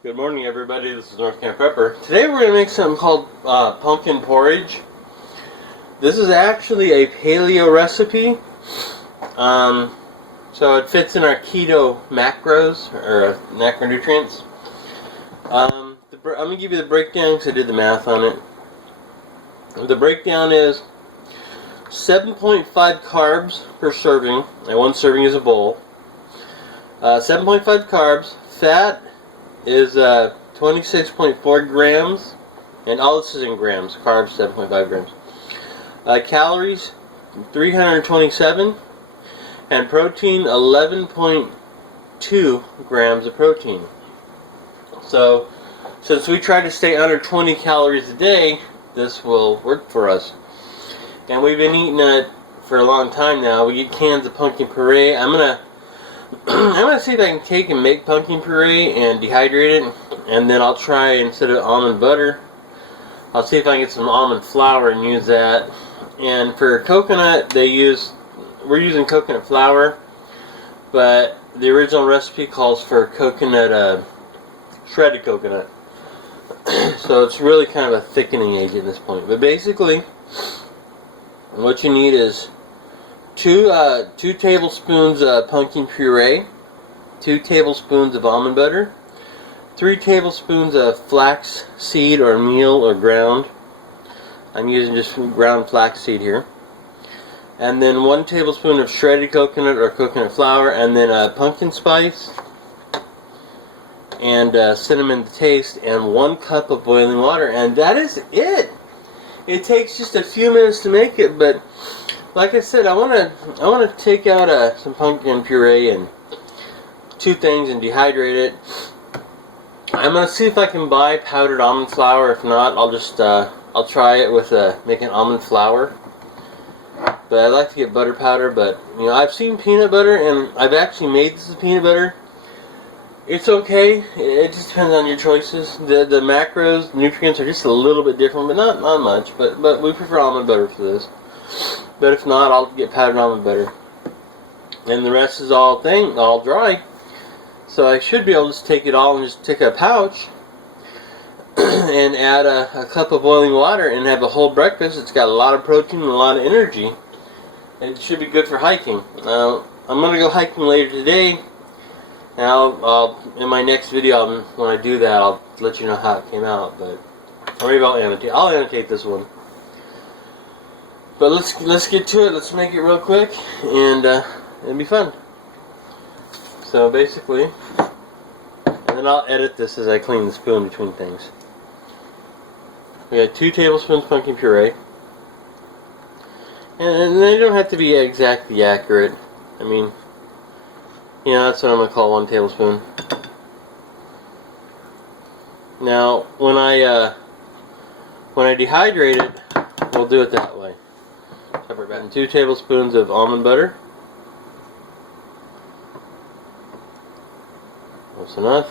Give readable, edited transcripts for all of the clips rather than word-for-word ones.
Good morning, everybody. This is North Camp Prepper. Today we're going to make something called pumpkin porridge. This is actually a paleo recipe, so it fits in our keto macros or macronutrients. I'm going to give you the breakdown because I did the math on it. The breakdown is 7.5 carbs per serving, and one serving is a bowl. 7.5 carbs. Fat is 26.4 grams, and all this is in grams. Carbs 7.5 grams. Calories 327, and protein 11.2 grams of protein. So since we try to stay under 20 calories a day, this will work for us. And we've been eating it for a long time now. We get cans of pumpkin puree. I'm gonna see if I can take and make pumpkin puree and dehydrate it, and then I'll try, instead of almond butter, I'll see if I can get some almond flour and use that. And for coconut, we're using coconut flour, but the original recipe calls for coconut, shredded coconut. So it's really kind of a thickening agent at this point. But basically, what you need is 2 tablespoons pumpkin puree, 2 tablespoons of almond butter, 3 tablespoons of flax seed or meal or ground. I'm using just ground flax seed here. And then 1 tablespoon of shredded coconut or coconut flour, and then pumpkin spice, and cinnamon to taste, and 1 cup of boiling water. And that is it! It takes just a few minutes to make it, but like I said, I want to take out some pumpkin puree and 2 things and dehydrate it. I'm going to see if I can buy powdered almond flour. If not, I'll try it with making almond flour. But I'd like to get butter powder. But I've seen peanut butter, and I've actually made this with peanut butter. It's okay. It just depends on your choices. The macros, nutrients are just a little bit different, but not much. But we prefer almond butter for this. But if not, I'll get powdered almond butter. And the rest is all dry. So I should be able to just take it all and just take a pouch and add a cup of boiling water and have a whole breakfast. It's got a lot of protein and a lot of energy. And it should be good for hiking. I'm going to go hiking later today. And I'll in my next video, when I do that, I'll let you know how it came out. But or maybe I'll annotate this one. But let's get to it. Let's make it real quick, and it'll be fun. So basically, and then I'll edit this as I clean the spoon between things. We got 2 tablespoons pumpkin puree, and they don't have to be exactly accurate. I mean, that's what I'm gonna call 1 tablespoon. Now, when I dehydrate it, we'll do it that way. And 2 tablespoons of almond butter. That's enough.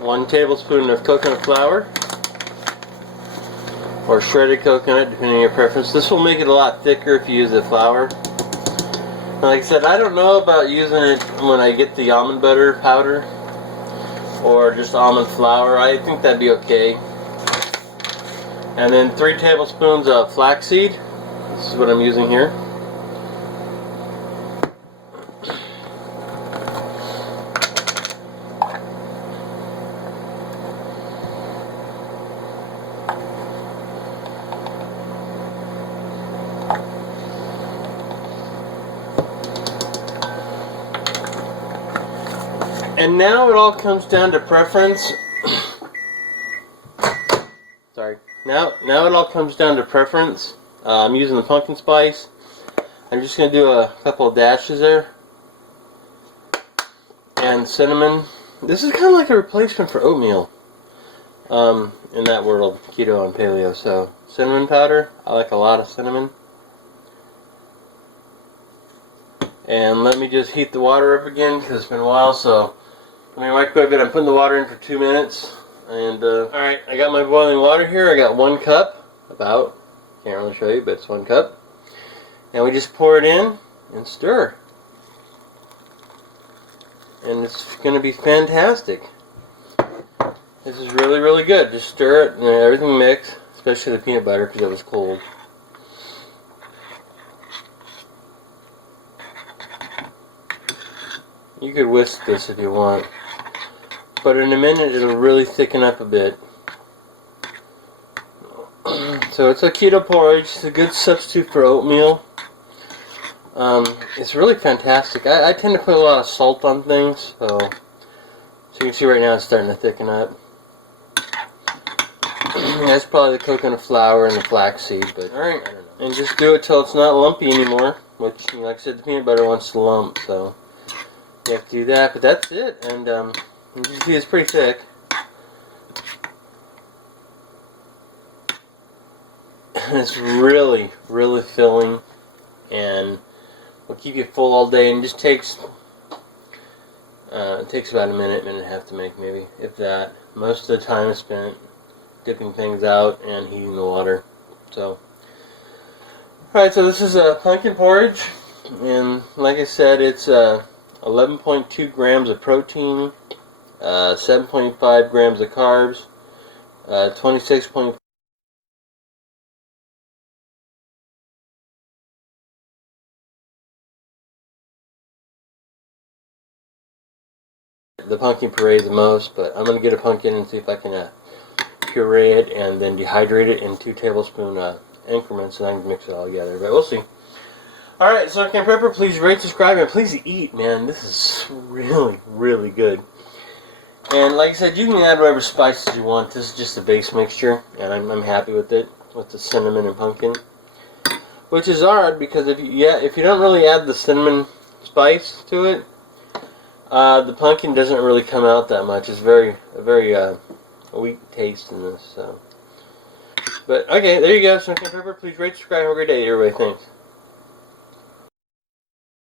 One tablespoon of coconut flour, or shredded coconut, depending on your preference. This will make it a lot thicker if you use the flour. Like I said, I don't know about using it when I get the almond butter powder or just almond flour. I think that'd be okay. And then 3 tablespoons of flaxseed. This is what I'm using here. And now it all comes down to preference. Sorry. Now it all comes down to preference. I'm using the pumpkin spice. I'm just going to do a couple of dashes there. And cinnamon. This is kind of like a replacement for oatmeal. In that world, keto and paleo. So cinnamon powder. I like a lot of cinnamon. And let me just heat the water up again because it's been a while. So let me microwave it. I'm putting the water in for 2 minutes. And alright, I got my boiling water here. I got 1 cup, about. Can't really show you, but it's 1 cup. And we just pour it in and stir. And it's going to be fantastic. This is really, really good. Just stir it and everything mix, especially the peanut butter because it was cold. You could whisk this if you want, but in a minute it'll really thicken up a bit. So it's a keto porridge. It's a good substitute for oatmeal. It's really fantastic. I tend to put a lot of salt on things, so you can see right now it's starting to thicken up. That's probably the coconut flour and the flaxseed, but alright, I don't know. And just do it till it's not lumpy anymore, which, like I said, the peanut butter wants to lump, so you have to do that, but that's it. And you can see it's pretty thick. And it's really, really filling, and will keep you full all day, and just takes it takes about a minute and a half to make, maybe, if that. Most of the time is spent dipping things out and heating the water. So, alright, so this is a pumpkin porridge, and like I said, it's 11.2 grams of protein, 7.5 grams of carbs, 26.5 the pumpkin puree the most, but I'm going to get a pumpkin and see if I can puree it and then dehydrate it in 2 tablespoon increments, and I can mix it all together, but we'll see. Alright, so Camp Prepper, please rate, subscribe, and please eat, man. This is really, really good. And like I said, you can add whatever spices you want. This is just a base mixture, and I'm happy with it, with the cinnamon and pumpkin. Which is odd, because if you don't really add the cinnamon spice to it, the pumpkin doesn't really come out that much. It's very weak taste in this. So. But okay, there you go. So Camp Prepper, please rate, subscribe, have a great day, everybody. Thanks.